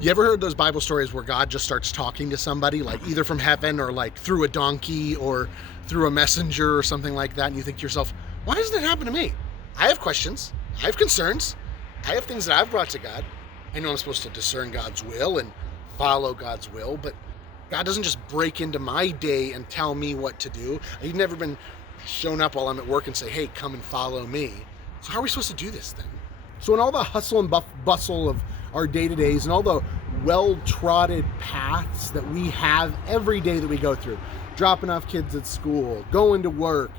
You ever heard those Bible stories where God just starts talking to somebody, like either from heaven or like through a donkey or through a messenger or something like that, and you think to yourself, why doesn't that happen to me? I have questions, I have concerns, I have things that I've brought to God. I know I'm supposed to discern God's will and follow God's will, but God doesn't just break into my day and tell me what to do. He's never been shown up while I'm at work and say, hey, come and follow me. So how are we supposed to do this thing? So in all the hustle and bustle of our day-to-days and all the well-trodden paths that we have every day that we go through, dropping off kids at school, going to work,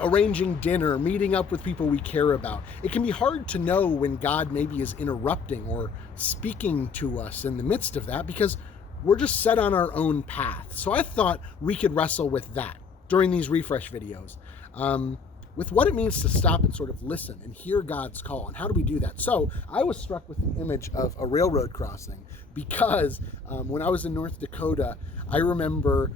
arranging dinner, meeting up with people we care about, it can be hard to know when God maybe is interrupting or speaking to us in the midst of that because we're just set on our own path. So I thought we could wrestle with that during these refresh videos. With what it means to stop and sort of listen and hear God's call. And how do we do that? So I was struck with the image of a railroad crossing because when I was in North Dakota, I remember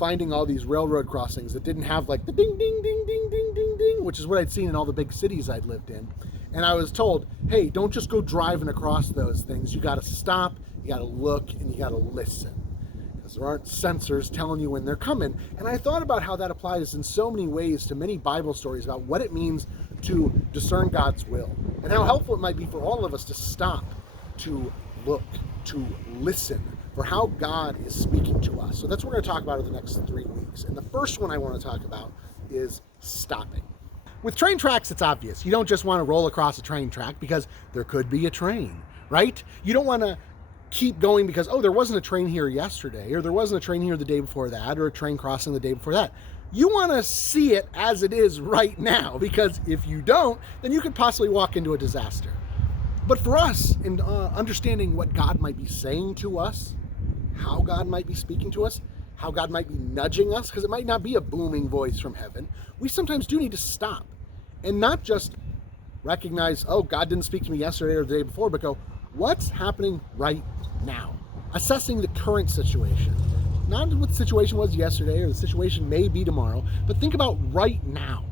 finding all these railroad crossings that didn't have like the ding, ding, ding, ding, ding, ding, ding, which is what I'd seen in all the big cities I'd lived in. And I was told, hey, don't just go driving across those things. You got to stop, you got to look, and you got to listen. There aren't sensors telling you when they're coming. And I thought about how that applies in so many ways to many Bible stories about what it means to discern God's will and how helpful it might be for all of us to stop, to look, to listen for how God is speaking to us. So that's what we're going to talk about in the next 3 weeks. And the first one I want to talk about is stopping. With train tracks, it's obvious. You don't just want to roll across a train track because there could be a train, right? You don't want to keep going because, oh, there wasn't a train here yesterday, or there wasn't a train here the day before that, or a train crossing the day before that. You want to see it as it is right now, because if you don't, then you could possibly walk into a disaster. But for us, in understanding what God might be saying to us, how God might be speaking to us, how God might be nudging us, because it might not be a booming voice from heaven, we sometimes do need to stop and not just recognize, oh, God didn't speak to me yesterday or the day before, but go, what's happening right now? Assessing the current situation. Not what the situation was yesterday or the situation may be tomorrow, but think about right now.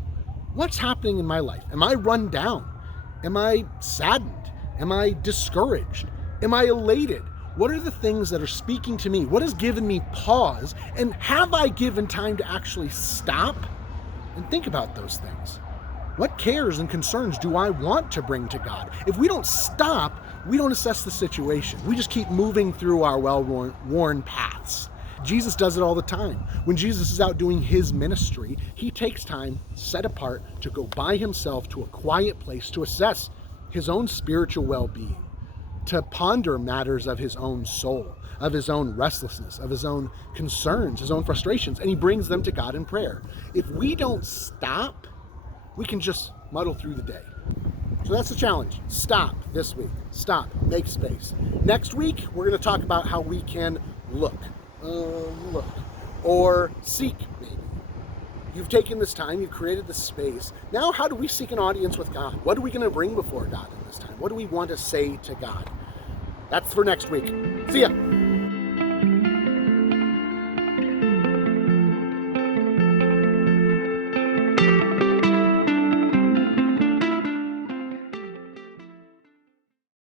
What's happening in my life? Am I run down? Am I saddened? Am I discouraged? Am I elated? What are the things that are speaking to me? What has given me pause? And have I given time to actually stop and think about those things? What cares and concerns do I want to bring to God? If we don't stop, we don't assess the situation. We just keep moving through our well-worn paths. Jesus does it all the time. When Jesus is out doing his ministry, he takes time set apart to go by himself to a quiet place to assess his own spiritual well-being, to ponder matters of his own soul, of his own restlessness, of his own concerns, his own frustrations, and he brings them to God in prayer. If we don't stop, we can just muddle through the day. So that's the challenge. Stop this week. Stop. Make space. Next week, we're going to talk about how we can look, or seek, maybe. You've taken this time. You've created this space. Now, how do we seek an audience with God? What are we going to bring before God in this time? What do we want to say to God? That's for next week. See ya.